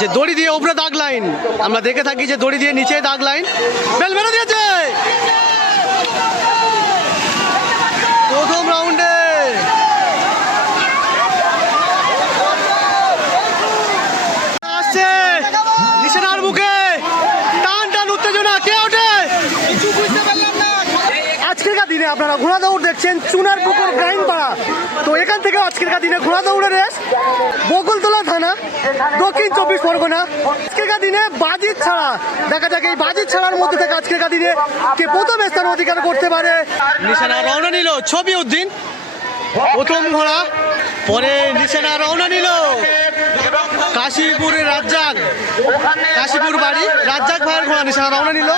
যে দড়ি দিয়ে উপরে দাগ লাইন। আমরা দেখে থাকি যে দড়ি দিয়ে নিচে দাগ লাইন। বেল মেরে দিয়েছে! প্রথম রাউন্ডে। টান টান, উত্তেজনা, কে ওঠে? দিনে আপনারা ঘোড়া দৌড় দেখছেন চুনার পুকুর গ্রাইন পাড়া তো এখান থেকে আজকেরকার দিনে ঘোড়া দৌড়ের রেস। বকুলতলা থানা, দক্ষিণ চব্বিশ পরগনা। আজকেরকার দিনে বাজিত ছাড়া, দেখা যাক এই বাজিত ছাড়ার মধ্যে থেকে আজকেরকার দিনে কে প্রথম স্থান অধিকার করতে পারে। নিশানা রওনা নিল, ছবি উদ্দিন। প্রথম ঘোড়া, পরে নিশানা রওনা নিল। কাশীপুরের রাজ্জাক, কাশীপুর বাড়ি, রাজ্জাক ভাইয়ের ঘোড়া নিশানা রওনা নিল।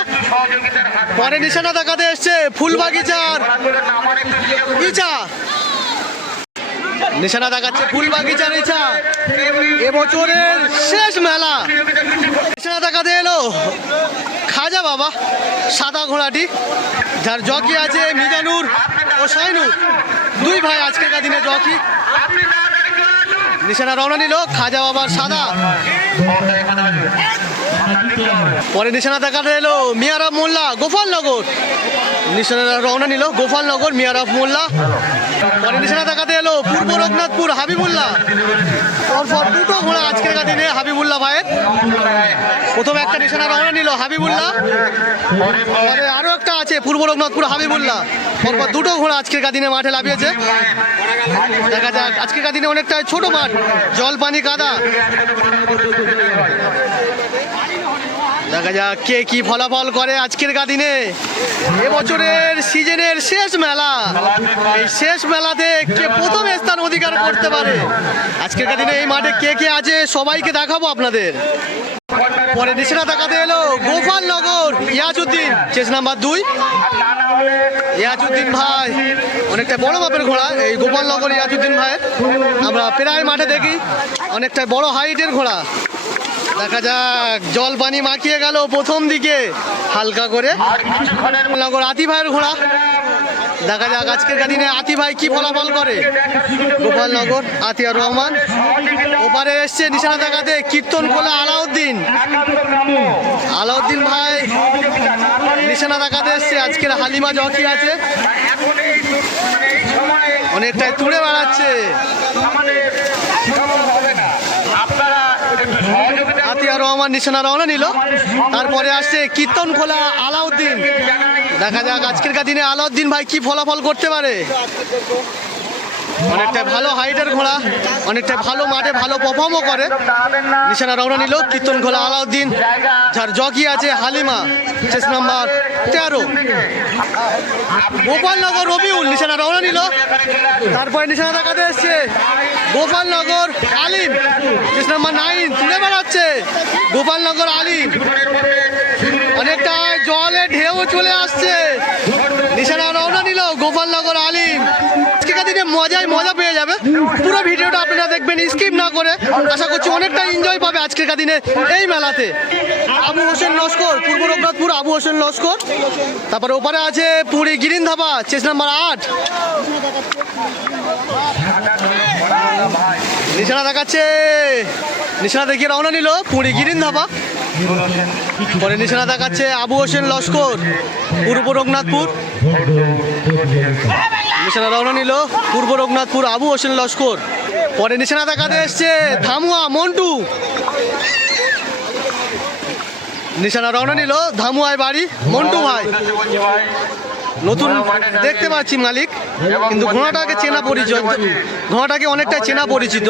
পরে নিশানা দেখাতে এসছে ফুলবাগিচার। ইচা নিশানা দেখাচ্ছে ফুলবাগিচার ইচা এবছরের শেষ মেলা। নিশানা দেখাতে এলো খাজা বাবা, সাদা ঘোড়াটি, যার জকি আছে মিজানুর ও সাইনুর দুই ভাই আজকের দিনে জকি। নিশানা রওনা নিল খাজা বাবার সাদা। পরে নিশানা দেখাতে এলো মিয়ারাব মোল্লা গোপালনগর নিশানা রওনা নিল গোপালনগর মিয়ারাব মোল্লা। পরে নিশানা দেখাতে এলো, পূর্ব রঘুনাথপুর, হাবিবুল্লাহ। পরপর দুটো ঘোড়া আজকের দিনে হাবিবুল্লাহ ভাইয়ের। প্রথমে একটা নিশানা রওনা নিল, হাবিবুল্লাহ। পরে আরও একটা আছে, পূর্ব রঘুনাথপুর, হাবিবুল্লাহ। পরপর দুটো ঘোড়া আজকের দিনে মাঠে লাভিয়েছে দেখা যাক, আজকের দিনে অনেকটা ছোট মাঠ জল পানি কাদা। দেখা যাক কে কি ফলাফল করে আজকের দিনে এবছরের সিজনের শেষ মেলা। এই শেষ মেলাতে কে প্রথম স্থান অধিকার করতে পারে? আজকের দিনে এই মাঠে কে কে আছে সবাইকে দেখাবো আপনাদের। পরে নিশানা দেখাতে এলো গোপালনগর ইয়াজউদ্দিন। চেস নাম্বার দুই। ইয়াজউদ্দিন ভাই, অনেকটা বড় মাপের ঘোড়া। এই গোপালনগর ইয়াজউদ্দিন ভাইয়ের। আমরা প্রায় মাঠে দেখি, অনেকটা বড় হাইটের ঘোড়া। দেখা যাক। জল পানি মাখিয়ে গেল প্রথম দিকে। হালকা করে। আতি ভাইয়ের ঘোড়া। দেখা যাক আজকের দিনে আতি ভাই কি ফলাফল করে। গোপালনগর আতিয়ার রহমান। ওপারে এসছে নিশানা দেখাতে কীর্তন কোলা আলাউদ্দিন। আলাউদ্দিন ভাই নিশানা দেখাতে এসছে। আজকের হালিমা জকি আছে। অনেকটাই তুড়ে বেড়াচ্ছে। আতিয়া রহমান নিশানা রওনা নিল। তারপরে আসছে কীর্তন খোলা আলাউদ্দিন। দেখা যাক আজকের দিনে আলাউদ্দিন ভাই কি ফলাফল করতে পারে। অনেকটা ভালো হাইটের ঘোড়া, অনেকটা ভালো মাঠে ভালো পারফর্মও করে। নিশানা রওনা নিল, কীর্তন খোলা আলাউদ্দিন, যার জকি আছে হালিমা, শেষ নাম্বার তেরো। গোপালনগর রবিউল নিশানা রওনা নিল, তারপরে নিশানা দেখাতে এসছে গোপালনগর আলিম, শেষ নাম্বার নাইন তুলে বেড়াচ্ছে গোপালনগর আলিম। অনেকটা জলে ঢেউ চলে আসছে। নিশানা রওনা নিল গোপালনগর আলিম। আজকের দিনে মজায় মজা পেয়ে যাবে। পুরো ভিডিওটা আপনারা দেখবেন স্কিপ না করে। আশা করছি অনেকটা এনজয় পাবে আজকের দিনে এই মেলাতে। আবু হোসেন লস্কর, পূর্ব রঘুনাথপুর আবু হোসেন লস্কর। তারপরে ওপারে আছে পুরী গিরিন ধাবা চেস নাম্বার আট। নিশানা দেখাচ্ছে। নিশানা দেখিয়ে রওনা নিল পুরী গিরিন ধাবা পরে নিশানা দেখাচ্ছে আবু হোসেন লস্কর, পূর্ব রঘুনাথপুর। নিশানা রওনা নিল পূর্ব রঘুনাথপুর আবু হোসেন লস্কর। পরে নিশানা দেখাতে এসছে ধামুয়া মন্টু। নিশানা রওনা নিল ধামুয়ায় বাড়ি মন্টু ভাই। নতুন দেখতে পাচ্ছি মালিক, কিন্তু ঘোড়াটাকে চেনা পরিচয় ঘোড়াটাকে অনেকটা চেনা পরিচিত।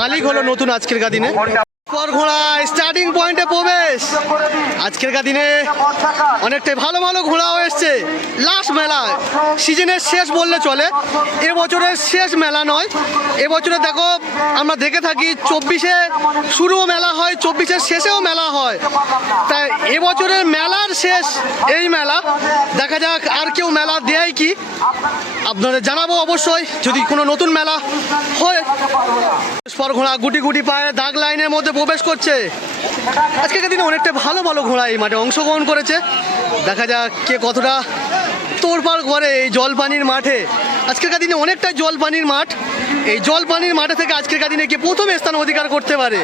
মালিক হলো নতুন আজকের দিনে। ঘোড়া স্টার্টিং পয়েন্টে প্রবেশ। আজকের দিনে অনেকটাই ভালো ভালো ঘোড়াও এসছে। লাস্ট মেলা। সিজনের শেষ বললে চলে। এবছরের শেষ মেলা নয়। এবছরে দেখো, আমরা দেখে থাকি, চব্বিশে শুরুও মেলা হয়, চব্বিশের শেষেও মেলা হয়। তাই এবছরের মেলার শেষ এই মেলা। দেখা যাক আর কেউ মেলা দেয় কি। আপনাদের জানাব অবশ্যই, যদি কোনো নতুন মেলা হয়। ঘোড়া গুটি গুটি পায়ে দাগ লাইনের মধ্যে প্রবেশ করছে। আজকের দিনে অনেকটা ভালো ভালো ঘোড়া এই মাঠে অংশগ্রহণ করেছে। দেখা যাক কে কতটা তোড়পাড় করে এই জলপানির মাঠে। আজকের দিনে অনেকটা জলপানির মাঠ। এই জলপানির মাঠে থেকে আজকেরকার দিনে কে প্রথম স্থান অধিকার করতে পারে।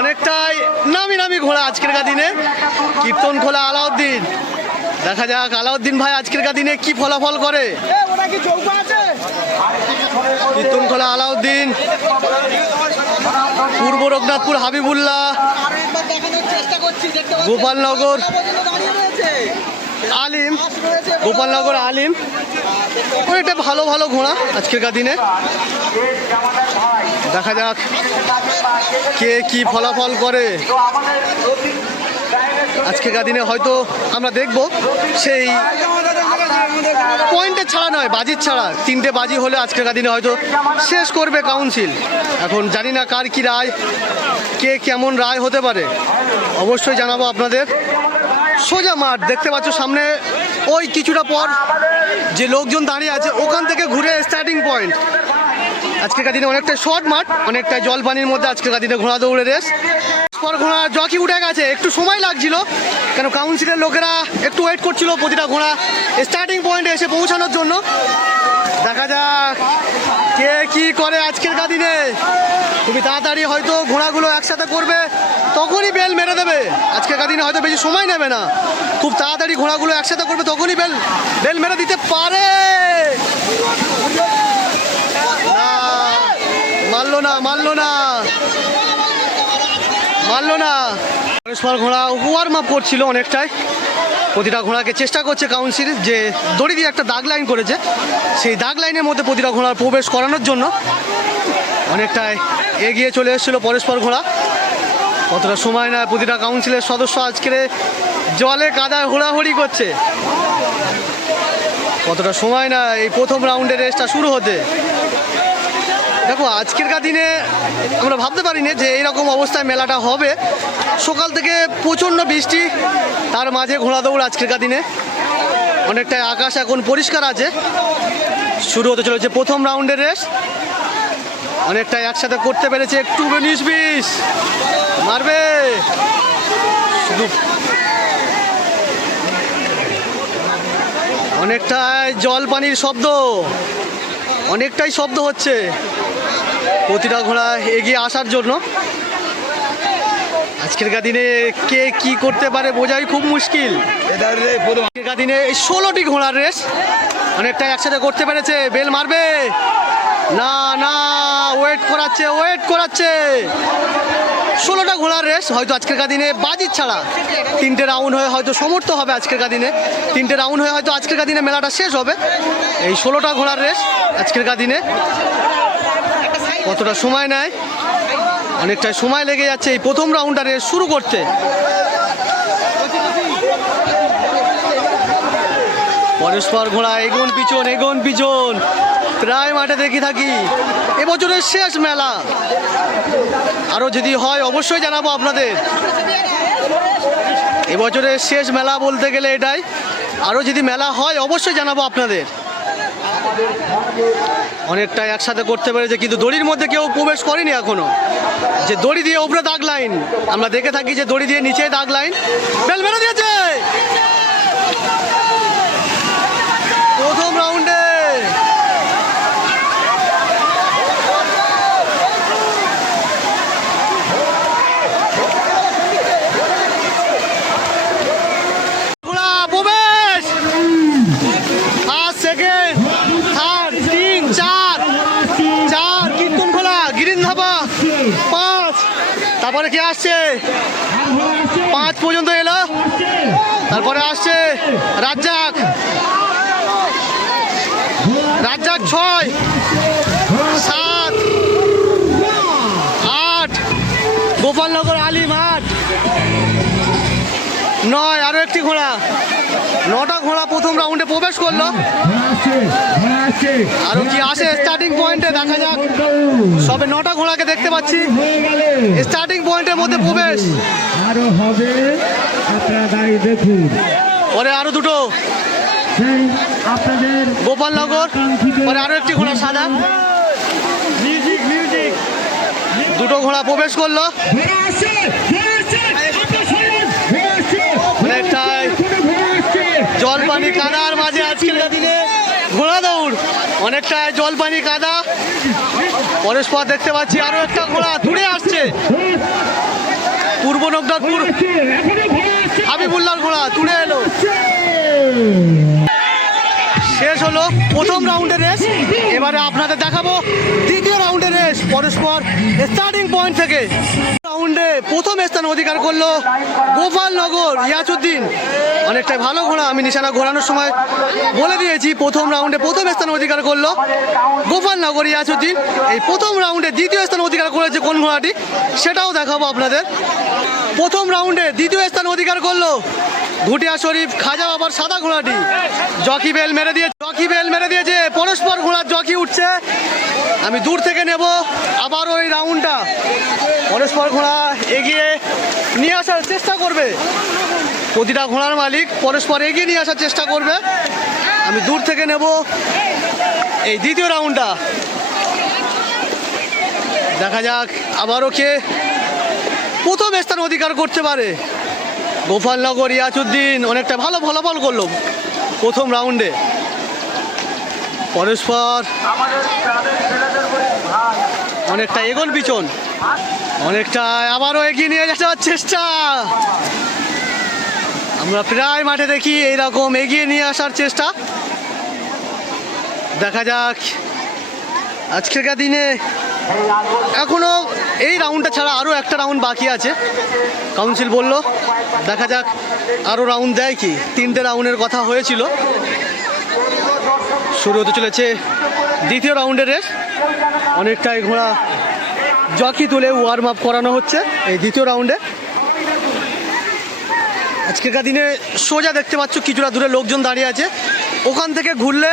অনেকটাই নামি নামি ঘোড়া আজকের দিনে। কীর্তন খোলা আলাউদ্দিন। দেখা যাক আলাউদ্দিন ভাই আজকের দিনে কি ফলাফল করে? কীর্তন আলাউদ্দিন। পূর্ব রঘুনাথপুর হাবিবুল্লাহ। গোপালনগর আলিম। গোপালনগর। আলিম। অনেকটা ভালো ভালো ঘোড়া আজকের দিনে। দেখা যাক কে কি ফলাফল করে। আজকের দিনে হয়তো আমরা দেখব সেই পয়েন্টে ছাড়া নয়, বাজির ছাড়া। তিনটে বাজি হলে আজকের দিনে হয়তো শেষ করবে কাউন্সিল। এখন জানি না কার কি রায়, কে কেমন রায় হতে পারে। অবশ্যই জানাব আপনাদের। সোজা মাঠ, দেখতে পাচ্ছ সামনে ওই কিছুটা পর যে লোকজন দাঁড়িয়ে আছে, ওখান থেকে ঘুরে স্টার্টিং পয়েন্ট আজকের দিনে অনেকটা শর্ট মাঠ, অনেকটা জল পানির মধ্যে আজকের দিনে ঘোড়া দৌড়ে রেস পর ঘোড়া জকি উঠে গেছে। একটু সময় লাগছিল, কেন কাউন্সিলের লোকেরা একটু ওয়েট করছিল প্রতিটা ঘোড়া স্টার্টিং পয়েন্টে এসে পৌঁছানোর জন্য। দেখা যাক কে কি করে আজকের দিনে। খুবই তাড়াতাড়ি হয়তো ঘোড়াগুলো একসাথে করবে, তখনই বেল মেরে দেবে। আজকের দিনে হয়তো বেশি সময় নেবে না। খুব তাড়াতাড়ি ঘোড়াগুলো একসাথে করবে, তখনই বেল বেল মেরে দিতে পারে। মারলো না মারলো না। মারলো না। পরস্পর ঘোড়া ওয়ার্ম আপ করছিল অনেকটাই। প্রতিটা ঘোড়াকে চেষ্টা করছে কাউন্সিল যে দড়ি দিয়ে একটা দাগ লাইন করেছে। সেই দাগ লাইনের মধ্যে প্রতিটা ঘোড়ার প্রবেশ করানোর জন্য অনেকটাই এগিয়ে চলে এসেছিল পরস্পর ঘোড়া। কতটা সময় না প্রতিটা কাউন্সিলের সদস্য আজকের জলে কাদায় হোড়াহুড়ি করছে। কতটা সময় না এই প্রথম রাউন্ডের রেসটা শুরু হতে। দেখো, আজকেরকার দিনে আমরা ভাবতে পারিনি যে এইরকম অবস্থায় মেলাটা হবে। সকাল থেকে প্রচণ্ড বৃষ্টি, তার মাঝে ঘোড়া দৌড় আজকেরকার দিনে। অনেকটাই আকাশ এখন পরিষ্কার আছে। শুরু হতে চলেছে প্রথম রাউন্ডের রেস। অনেকটাই একসাথে করতে পেরেছে একটু উনিশ বিশ। মারবে। শুধু অনেকটাই জল পানির শব্দ। অনেকটাই শব্দ হচ্ছে। প্রতিটা ঘোড়া এগিয়ে আসার জন্য। আজকের দিনে কে কি করতে পারে বোঝাই খুব মুশকিল। আজকের দিনে এই ষোলোটি ঘোড়ার রেস। অনেকটাই একসাথে করতে পেরেছে, বেল মারবে। না না ওয়েট করাচ্ছে ওয়েট করাচ্ছে। ষোলোটা ঘোড়ার রেস হয়তো আজকের দিনে বাজির ছাড়া। তিনটে রাউন্ড হয়ে হয়তো সমর্থ হবে আজকের দিনে। তিনটে রাউন্ড হয়ে হয়তো আজকের দিনে মেলাটা শেষ হবে। এই ষোলোটা ঘোড়ার রেস আজকের দিনে। কতটা সময় নেয়? অনেকটাই সময় লেগে যাচ্ছে এই প্রথম রাউন্ডটা রেস শুরু করতে। পরস্পর ঘোড়া, এগোন পিছন এগোন পিছন। প্রায় মাঠে দেখি থাকি। এবছরের শেষ মেলা। আরও যদি হয়, অবশ্যই জানাব আপনাদের। এবছরের শেষ মেলা বলতে গেলে এটাই। আরও যদি মেলা হয়, অবশ্যই জানাব আপনাদের। অনেকটা একসাথে করতে পেরেছে, কিন্তু দড়ির মধ্যে কেউ প্রবেশ করেনি এখনও। যে দড়ি দিয়ে উপরে দাগ লাইন। আমরা দেখে থাকি যে দড়ি দিয়ে নিচে দাগ লাইন। বেল মেরে দিয়েছে প্রথম রাউন্ডে ঘোড়া প্রবেশ ফার্স্ট সেকেন্ড থার্ড তিন চার চার কীর্তন খোলা গিরিন ধাবা পাঁচ তারপরে কি আসছে। পাঁচ পর্যন্ত এলো। তারপরে আসছে রাজ্জাক। রাজ্জাক ছয়, সাত, আট, গোপালনগর আলিম আট নয়, আরও একটি ঘোড়া। নটা ঘোড়া প্রথম রাউন্ডে প্রবেশ করল। আরও কি আসে স্টার্টিং পয়েন্টে দেখা যাক। সবে নটা ঘোড়াকে দেখতে পাচ্ছি। স্টার্টিং পয়েন্টের মধ্যে প্রবেশ। আরও হবে দেখুন আরও দুটো। আপনাদের গোপালনগর। পরে আরও একটি ঘোড়া, সাদা। দুটো ঘোড়া প্রবেশ করল। ঘোড়া আসছে ঘোড়া আসছে আপনারা শুনুন ঘোড়া আসছে অনেকটাই ঘোড়া আসছে জল পানি কাদার মাঝে আজকের দিনে ঘোড়া দৌড়। অনেকটা জল পানি কাদা পরস্পর দেখতে পাচ্ছি আরও একটা ঘোড়া দূরে আসছে। পূর্ব আসছে হাবিবুল্লার ঘোড়া তুলে এলো। হলো প্রথম রাউন্ডের রেস। এবারে আপনাদের দেখাবো দ্বিতীয় রাউন্ডের রেস পরস্পর স্টার্টিং পয়েন্ট থেকে। রাউন্ডে প্রথম স্থান অধিকার করল গোপালনগর ইয়াসুদ্দিন অনেকটাই ভালো ঘোড়া, আমি নিশানা ঘোরানোর সময় বলে দিয়েছি, প্রথম রাউন্ডে প্রথম স্থান অধিকার করল গোপালনগর ইয়াসুদ্দিন এই প্রথম রাউন্ডে দ্বিতীয় স্থান অধিকার করেছে কোন ঘোড়াটি? সেটাও দেখাবো আপনাদের। প্রথম রাউন্ডে দ্বিতীয় স্থান অধিকার করল ঘুটিয়া শরীফ খাজা বাবার সাদা ঘোড়াটি। জকি বেল মেরে দিয়ে জকি বেল মেরে দিয়েছে। পরস্পর ঘোড়ার জকি উঠছে। আমি দূর থেকে নেব। আবার ওই রাউন্ডটা। পরস্পর ঘোড়া এগিয়ে নিয়ে আসার চেষ্টা করবে। প্রতিটা ঘোড়ার মালিক পরস্পর এগিয়ে নিয়ে আসার চেষ্টা করবে। আমি দূর থেকে নেব। এই দ্বিতীয় রাউন্ডটা। দেখা যাক আবারও কে প্রথম স্থান অধিকার করতে পারে। গোপালনগর ইয়াচুদ্দিন অনেকটা ভালো ফলাফল করল প্রথম রাউন্ডে। পরস্পর অনেকটা এগোন পিছন। অনেকটা আবারও এগিয়ে নিয়ে যাওয়ার চেষ্টা। আমরা প্রায় মাঠে দেখি এইরকম এগিয়ে নিয়ে আসার চেষ্টা। দেখা যাক আজকেরকার দিনে এখনও এই রাউন্ডটা ছাড়া আরও একটা রাউন্ড বাকি আছে। কাউন্সিল বলল, দেখা যাক আরও রাউন্ড দেয় কি। তিনটে রাউন্ডের কথা হয়েছিল। শুরু হতে চলেছে দ্বিতীয় রাউন্ডের রেস অনেকটাই ঘোড়া জকি তুলে ওয়ার্ম আপ করানো হচ্ছে এই দ্বিতীয় রাউন্ডে আজকেরকার দিনে সোজা দেখতে পাচ্ছ, কিছুটা দূরে লোকজন দাঁড়িয়ে আছে। ওখান থেকে ঘুরলে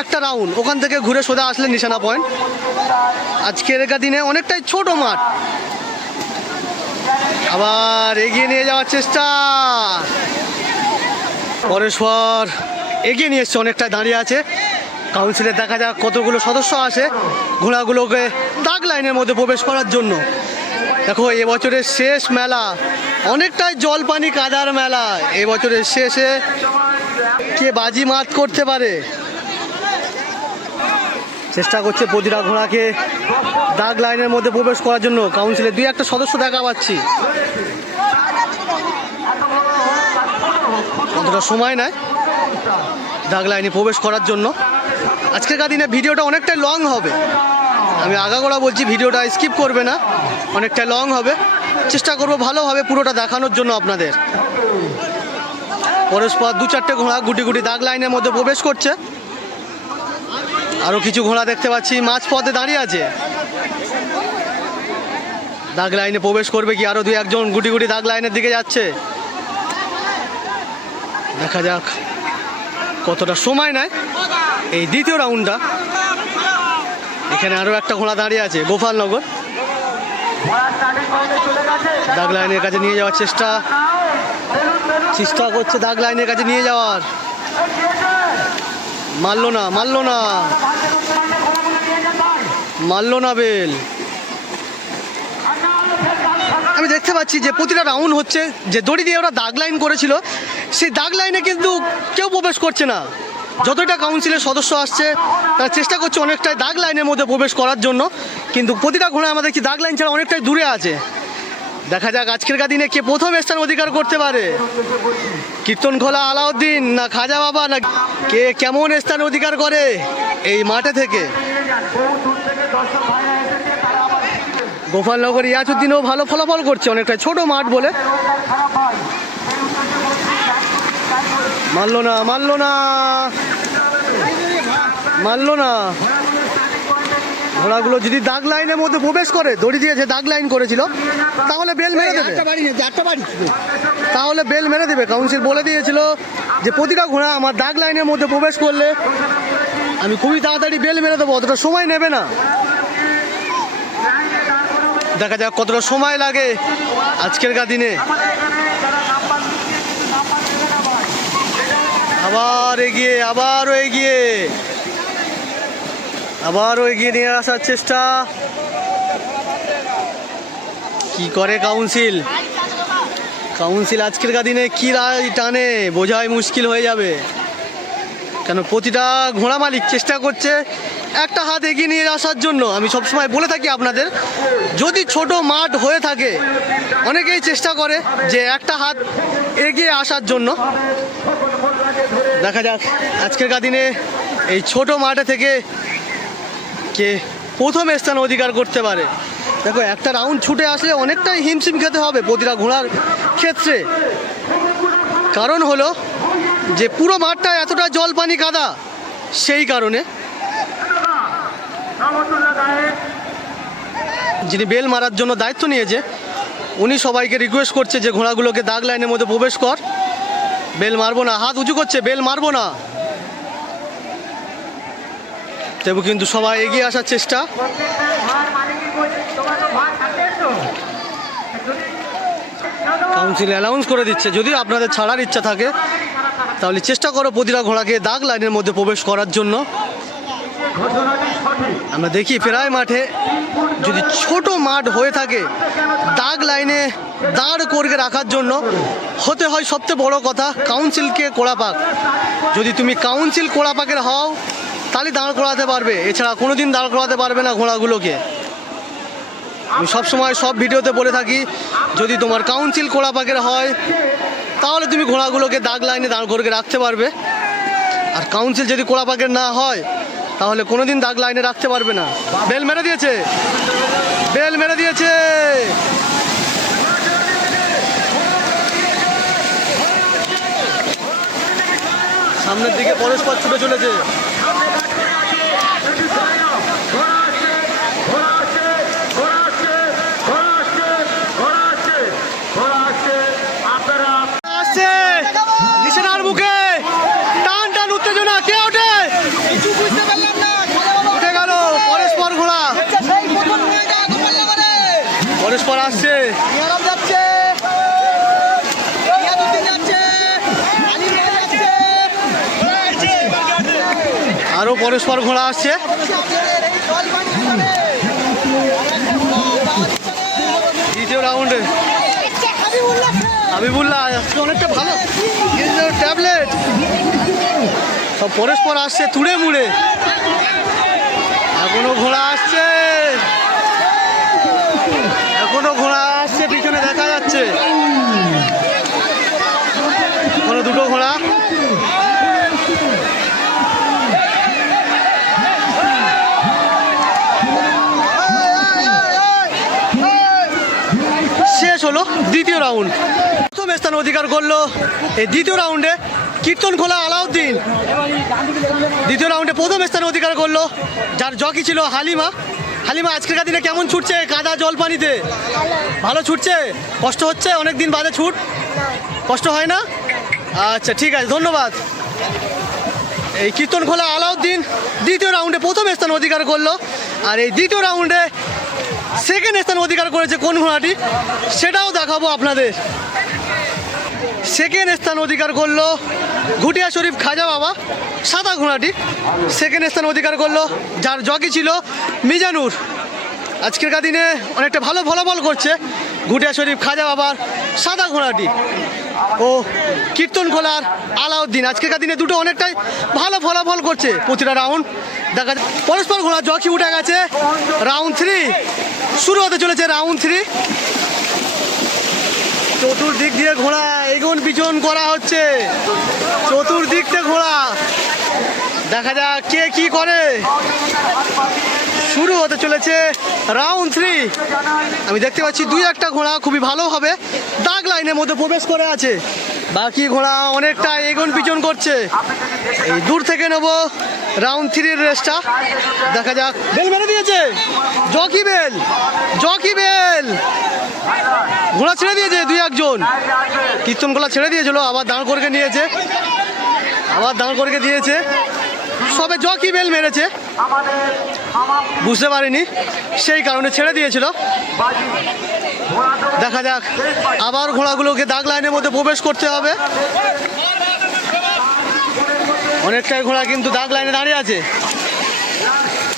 একটা রাউন্ড ওখান থেকে ঘুরে সোজা আসলে নিশানা পয়েন্ট আজকেরকার দিনে অনেকটাই ছোট মাঠ। আবার এগিয়ে নিয়ে যাওয়ার চেষ্টা। পরেশ্বর এগিয়ে নিয়ে এসছে, অনেকটাই দাঁড়িয়ে আছে। কাউন্সিলে দেখা যাক কতগুলো সদস্য আছে ঘোড়াগুলোকে দাগ লাইনের মধ্যে প্রবেশ করার জন্য। দেখো, এবছরের শেষ মেলা, অনেকটাই জল পানি কাদার মেলা। এবছরের শেষে কে বাজি মাত করতে পারে? চেষ্টা করছে প্রতিটা ঘোড়াকে দাগ লাইনের মধ্যে প্রবেশ করার জন্য। কাউন্সিলের দুই একটা সদস্য দেখা পাচ্ছি। অতটা সময় নেয় দাগ লাইনে প্রবেশ করার জন্য। আজকেরকার দিনে ভিডিওটা অনেকটাই লং হবে। আমি আগাগোড়া বলছি ভিডিওটা স্কিপ করবে না অনেকটা লং হবে। চেষ্টা করব ভালোভাবে পুরোটা দেখানোর জন্য আপনাদের। পরস্পর দু চারটে ঘোড়া গুটি গুটি দাগ লাইনের মধ্যে প্রবেশ করছে। আরও কিছু ঘোড়া দেখতে পাচ্ছি মাঝ পথে দাঁড়িয়ে আছে। দাগ লাইনে প্রবেশ করবে কি? আরও দুই একজন গুটি গুটি দাগ লাইনের দিকে যাচ্ছে। দেখা যাক কতটা সময় নেয় এই দ্বিতীয় রাউন্ডটা। এখানে আরও একটা ঘোড়া দাঁড়িয়ে আছে, গোপালনগর। দাগ লাইনের কাছে নিয়ে যাওয়ার চেষ্টা। চেষ্টা করছে দাগ লাইনের কাছে নিয়ে যাওয়ার। মারলো না মারলো না। মারলো না বেল। আমি দেখতে পাচ্ছি যে প্রতিটা রাউন্ড হচ্ছে, যে দড়ি দিয়ে ওরা দাগ লাইন করেছিল, সেই দাগ লাইনে কিন্তু কেউ প্রবেশ করছে না। যতটা কাউন্সিলের সদস্য আসছে, তারা চেষ্টা করছে অনেকটাই দাগ লাইনের মধ্যে প্রবেশ করার জন্য, কিন্তু প্রতিটা ঘোড়া আমরা দেখছি দাগ লাইন ছাড়া অনেকটাই দূরে আছে? দেখা যাক আজকেরকার দিনে কে প্রথম স্থান অধিকার করতে পারে। কীর্তন খোলা আলাউদ্দিন না খাজা বাবা না কে কেমন স্থান অধিকার করে এই মাঠে থেকে? গোপালনগর ইয়াজুদ্দিনও ভালো ফলাফল করছে, অনেকটা ছোট মাঠ বলে। মারলো না মারলো না মারলো না। ঘোড়াগুলো যদি দাগ লাইনের মধ্যে প্রবেশ করে দড়ি দিয়ে যে দাগ লাইন করেছিল তাহলে বেল মেরে দেবে। তাহলে বেল মেরে দেবে। কাউন্সিল বলে দিয়েছিল যে প্রতিটা ঘোড়া আমার দাগ লাইনের মধ্যে প্রবেশ করলে আমি খুবই তাড়াতাড়ি বেল মেরে দেবো অতটা সময় নেবে না। দেখা যাক কতটা সময় লাগে আজকেরকার দিনে। আবার এগিয়ে আবারও এগিয়ে। আবারও এগিয়ে নিয়ে আসার চেষ্টা। কি করে কাউন্সিল? কাউন্সিল আজকেরকার দিনে কি রায় টানে, বোঝাই মুশকিল হয়ে যাবে। কেন প্রতিটা ঘোড়া মালিক চেষ্টা করছে একটা হাত এগিয়ে নিয়ে আসার জন্য। আমি সবসময় বলে থাকি আপনাদের, যদি ছোট মাঠ হয়ে থাকে, অনেকেই চেষ্টা করে যে একটা হাত এগিয়ে আসার জন্য। দেখা যাক আজকেরকার দিনে এই ছোট মাঠে থেকে কে প্রথম স্থান অধিকার করতে পারে। দেখো, একটা রাউন্ড ছুটে আসলে অনেকটাই হিমশিম খেতে হবে প্রতিটা ঘোড়ার ক্ষেত্রে। কারণ হলো যে পুরো মাঠটা এতটা জল পানি কাদা, সেই কারণে। যিনি বেল মারার জন্য দায়িত্ব নিয়েছে, উনি সবাইকে রিকোয়েস্ট করছে যে ঘোড়াগুলোকে দাগ লাইনের মধ্যে প্রবেশ কর। বেল মারবো না, হাত উঁচু করছে, বেল মারবো না। তবু কিন্তু সবাই এগিয়ে আসার চেষ্টা। কাউন্সিল অ্যালাউন্স করে দিচ্ছে, যদি আপনাদের ছাড়ার ইচ্ছা থাকে, তাহলে চেষ্টা করো প্রতিটা ঘোড়াকে দাগ লাইনের মধ্যে প্রবেশ করার জন্য। আমরা দেখি প্রায় মাঠে যদি ছোট মাঠ হয়ে থাকে, দাগ লাইনে দাঁড় করে রাখার জন্য হতে হয় সবচেয়ে বড় কথা কাউন্সিলকে কোড়াপাক। যদি তুমি কাউন্সিল কোড়াপাকের হও তাহলে দাঁড় করাতে পারবে। এছাড়া কোনো দিন দাঁড় করাতে পারবে না ঘোড়াগুলোকে। আমি সবসময় সব ভিডিওতে বলে থাকি, যদি তোমার কাউন্সিল কোড়াপাকের হয়, তাহলে তুমি ঘোড়াগুলোকে দাগ লাইনে দাঁড় করে রাখতে পারবে। আর কাউন্সিল যদি কোড়াপাকের না হয়, তাহলে কোনোদিন দাগ লাইনে রাখতে পারবে না। বেল মেরে দিয়েছে! বেল মেরে দিয়েছে! সামনের দিকে পরস্পর ছুটে চলেছে আসছে নিশানার মুখে টান টান উত্তেজনা কে ওঠে কিছু বুঝতে পারলাম না খাজা বাবা উঠে গেল পরস্পর ঘোড়া হচ্ছে সেই প্রথম মেয়েটা গোপাল্লা করে পরস্পর আসছে নিয়ারব যাচ্ছে ইয়াদুদ্দিন যাচ্ছে আলী মিয়া যাচ্ছে আরও পরস্পর ঘোড়া আসছে। দ্বিতীয় রাউন্ডে হাবিবুল্লাহ, আজকে অনেকটা ভালো। ট্যাবলেট। সব পরস্পর আসছে তুড়ে মুড়ে। এখনও ঘোড়া আসছে। এখনও ঘোড়া আসছে, পিছনে দেখা যাচ্ছে। এখনও দুটো ঘোড়া শেষ হলো দ্বিতীয় রাউন্ড। প্রথম স্থান অধিকার করল এই দ্বিতীয় রাউন্ডে কীর্তন খোলা আলাউদ্দিন। দ্বিতীয় রাউন্ডে প্রথম স্থান অধিকার করল, যার জকি ছিল হালিমা। হালিমা, আজকের দিনে কেমন ছুটছে কাদা জল পানিতে ভালো ছুটছে? কষ্ট হচ্ছে? অনেক দিন বাদে ছুট। কষ্ট হয় না? আচ্ছা ঠিক আছে, ধন্যবাদ। এই কীর্তন খোলা আলাউদ্দিন দ্বিতীয় রাউন্ডে প্রথম স্থান অধিকার করল, আর এই দ্বিতীয় রাউন্ডে সেকেন্ড স্থান অধিকার করেছে কোন ঘোড়াটি? সেটাও দেখাবো আপনাদের। সেকেন্ড স্থান অধিকার করল ঘুটিয়া শরীফ খাজা বাবা, সাদা ঘোড়াটি। সেকেন্ড স্থান অধিকার করল যার জকি ছিল মিজানুর। আজকেরকার দিনে অনেকটা ভালো ফলাফল করছে ঘুটিয়া শরীফ খাজা বাবার সাদা ঘোড়াটি। ও কীর্তন খোলার আলাউদ্দিন, আজকেরকার দিনে দুটো অনেকটাই ভালো ফলাফল করছে প্রতিটা রাউন্ড দেখা পরস্পর ঘোড়া জকি উঠে গেছে। রাউন্ড থ্রি শুরু হতে চলেছে রাউন্ড থ্রি। চতুর্দিক দিয়ে ঘোড়া এগোন পিছন করা হচ্ছে। চতুর্দিক দিয়ে ঘোড়া। দেখা যাক কে কি করে। শুরু হতে চলেছে রাউন্ড থ্রি। আমি দেখতে পাচ্ছি দুই একটা ঘোড়া, খুবই ভালোভাবে দাগ লাইনের মধ্যে প্রবেশ করে আছে। বাকি ঘোড়া অনেকটা এগোন পিছন করছে। এই দূর থেকে নেব রাউন্ড থ্রির রেসটা। দেখা যাক। বেল মেরে দিয়েছে। জকি বেল। জকি বেল। ঘোড়া ছেড়ে দিয়েছে দুই একজন। কীর্তন গলা ছেড়ে দিয়েছিল, আবার দাঁড় করে নিয়েছে। আবার দাঁড় করে দিয়েছে। সবে জকি বেল মেরেছে। বুঝতে পারিনি। সেই কারণে ছেড়ে দিয়েছিল। দেখা যাক। আবার ঘোড়াগুলোকে দাগ লাইনের মধ্যে প্রবেশ করতে হবে। অনেকটাই ঘোড়া কিন্তু দাগ লাইনে দাঁড়িয়ে আছে।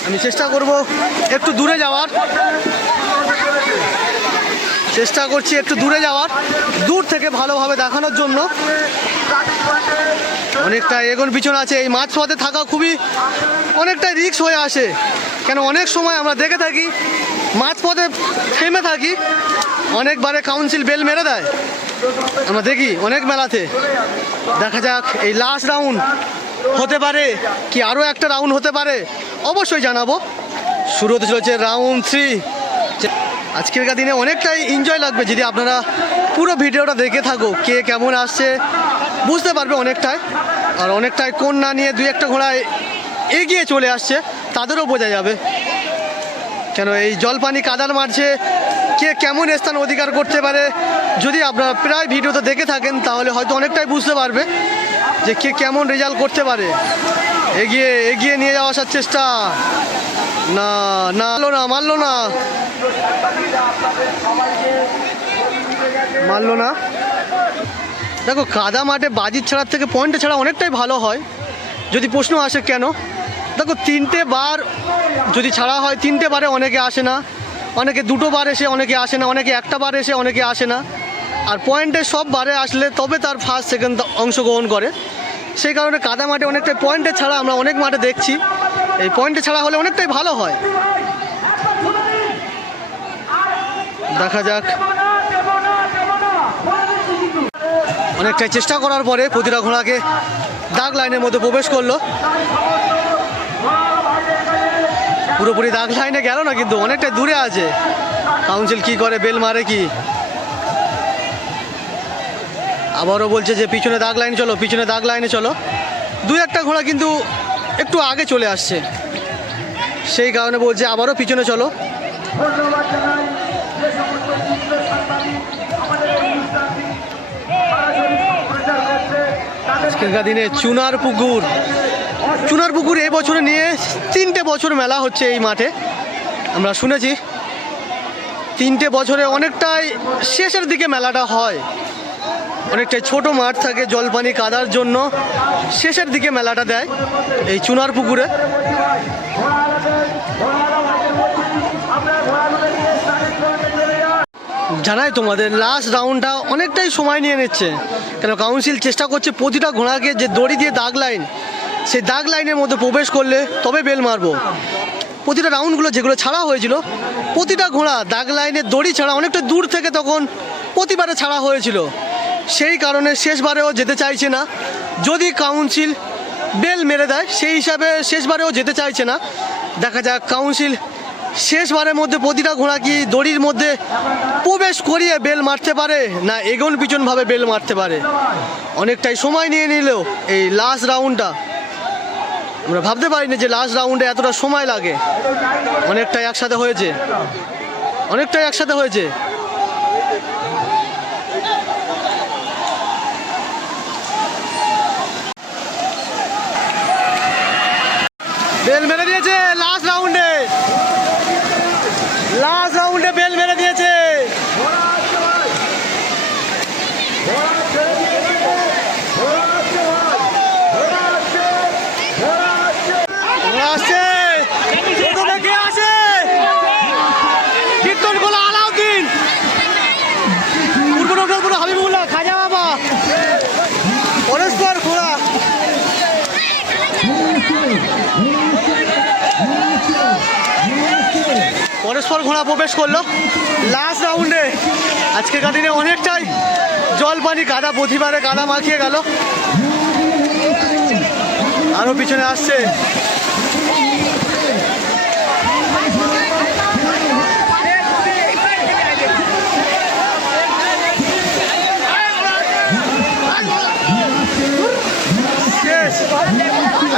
আমি চেষ্টা করব একটু দূরে যাওয়ার। চেষ্টা করছি একটু দূরে যাওয়ার। দূর থেকে ভালোভাবে দেখানোর জন্য। অনেকটা এগোন পিছন আছে। এই মাছ পথে থাকা খুবই অনেকটা রিস্ক হয়ে আসে। কেন অনেক সময় আমরা দেখে থাকি মাঝপথে থেমে থাকি, অনেকবারে কাউন্সিল বেল মেরে দেয়। আমরা দেখি অনেক মেলাতে। দেখা যাক এই লাস্ট রাউন্ড হতে পারে কি আরও একটা রাউন্ড হতে পারে, অবশ্যই জানাব। শুরু হতে চলেছে রাউন্ড থ্রি আজকের দিনে অনেকটাই এনজয় লাগবে যদি আপনারা পুরো ভিডিওটা দেখে থাকো, কে কেমন আসছে, বুঝতে পারবে অনেকটাই। আর অনেকটাই কোন না নিয়ে দুই একটা ঘোড়ায় এগিয়ে চলে আসছে, তাদেরও বোঝা যাবে। কেন এই জলপানি কাদার মারছে কে কেমন স্থান অধিকার করতে পারে, যদি আপনারা প্রায় ভিডিওতে দেখে থাকেন, তাহলে হয়তো অনেকটাই বুঝতে পারবে যে কে কেমন রেজাল্ট করতে পারে। এগিয়ে এগিয়ে নিয়ে যাওয়া আসার চেষ্টা। না না, মারলো না মারলো না। মারলো না? দেখো, কাদা মাঠে বাজির ছাড়ার থেকে পয়েন্টে ছাড়া অনেকটাই ভালো হয়। যদি প্রশ্ন আসে কেন? দেখো, তিনটে বার যদি ছাড়া হয়, তিনটে বারে অনেকে আসে না। অনেকে দুটো বার এসে অনেকে আসে না, অনেকে একটা বার এসে অনেকে আসে না। আর পয়েন্টে সব বারে আসলে তবে তার ফার্স্ট সেকেন্ড অংশগ্রহণ করে। সেই কারণে কাদা মাঠে অনেকটাই পয়েন্টে ছাড়া আমরা অনেক মাঠে দেখছি। এই পয়েন্টে ছাড়া হলে অনেকটাই ভালো হয়। দেখা যাক। অনেকটাই চেষ্টা করার পরে প্রতিটা ঘোড়াকে দাগ লাইনের মধ্যে প্রবেশ করল। পুরোপুরি দাগ লাইনে গেল না, কিন্তু অনেকটাই দূরে আছে। কাউন্সিল কি করে, বেল মারে কি? আবারও বলছে যে পিছনে দাগ লাইন, চলো, পিছনে দাগ লাইনে চলো। দুই একটা ঘোড়া কিন্তু একটু আগে চলে আসছে। সেই কারণে বলছে আবারও পিছনে চলো। আজকেরকার দিনে চুনার পুকুর। চুনার পুকুর এই বছরে নিয়ে তিনটে বছর মেলা হচ্ছে এই মাঠে। আমরা শুনেছি, তিনটে বছরে অনেকটাই শেষের দিকে মেলাটা হয়। অনেকটাই ছোট মাঠ থাকে, জলপানি কাদার জন্য শেষের দিকে মেলাটা দেয় এই চুনার পুকুরে। জানাই তোমাদের লাস্ট রাউন্ডটা অনেকটাই সময় নিয়ে নিচ্ছে। কেন কাউন্সিল চেষ্টা করছে প্রতিটা ঘোড়াকে যে দড়ি দিয়ে দাগ লাইন সেই দাগ লাইনের মধ্যে প্রবেশ করলে তবে বেল মারবো। প্রতিটা রাউন্ডগুলো যেগুলো ছাড়া হয়েছিল, প্রতিটা ঘোড়া দাগ লাইনের দড়ি ছাড়া অনেকটা দূর থেকে তখন প্রতিবারে ছাড়া হয়েছিল। সেই কারণে শেষবারেও যেতে চাইছে না। যদি কাউন্সিল বেল মেরে দেয়, সেই হিসাবে শেষবারেও যেতে চাইছে না। দেখা যাক কাউন্সিল শেষবারের মধ্যে প্রতিটা ঘোড়া কি দড়ির মধ্যে প্রবেশ করিয়ে বেল মারতে পারে? না, এগোন পিছনভাবে বেল মারতে পারে? অনেকটাই সময় নিয়ে নিলেও এই লাস্ট রাউন্ডটা আমরা ভাবতে পারিনি যে লাস্ট রাউন্ডে এতটা সময় লাগে। অনেকটাই একসাথে হয়েছে। অনেকটাই একসাথে হয়েছে। বেল মেরে দিয়েছে লাস্ট রাউন্ডে লাস্ট রাউন্ডে বেল মেরে দিয়েছে আসছে প্রথমে কে আসে কীর্তন গোলা আলাউদ্দিন পূর্ব নগরপুর হাবিবুল্লাহ খাজা বাবা পরস্পর খোলা পরস্পর ঘোড়া প্রবেশ করল। লাস্ট রাউন্ডে আজকের দিনে অনেকটাই জল পানি কাদা প্রতিবারে কাদা মাখিয়ে গেল। আরও পিছনে আসছে।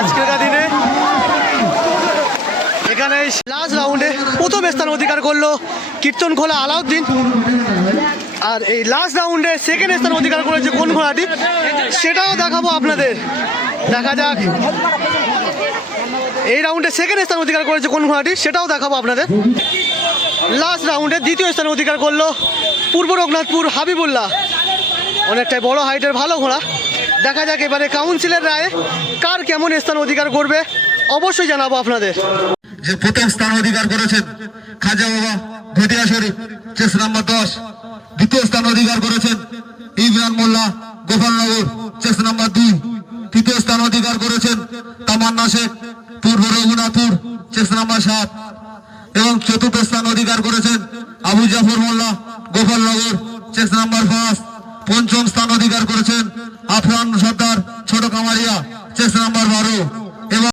আজকের দিনে এখানে লাস্ট স্থান অধিকার করল। কীর্তন খোলা আলাউদ্দিন। আর এই লাস্ট রাউন্ডে সেকেন্ড স্থান অধিকার করেছে কোন ঘোড়াটি? সেটাও দেখাবো আপনাদের। দেখা যাক। এই রাউন্ডে সেকেন্ড স্থান অধিকার করেছে কোন ঘোড়াটি? সেটাও দেখাবো আপনাদের। লাস্ট রাউন্ডে দ্বিতীয় স্থান অধিকার করল পূর্ব রঘুনাথপুর হাবিবুল্লাহ। অনেকটাই বড় হাইটের ভালো ঘোড়া। দেখা যাক এবারে কাউন্সিলের রায়ে কার কেমন স্থান অধিকার করবে। অবশ্যই জানাব আপনাদের। যে প্রথম স্থান অধিকার করেছেন খাজা বাবা ঘটিয়া শরীফ চেস নাম্বার দশ। দ্বিতীয় স্থান অধিকার করেছেন ইমরান মোল্লা গোপালনগর চেস নাম্বার দুই। তৃতীয় স্থান অধিকার করেছেন তামান্না শেখ, পূর্ব রঘুনাথপুর চেস নাম্বার সাত। এবং চতুর্থ স্থান অধিকার করেছেন আবু জাফর মোল্লা গোপালনগর চেস নাম্বার পাঁচ। পঞ্চম স্থান অধিকার করেছেন আফরান সর্দার ছোট কামারিয়া চেস নাম্বার বারো।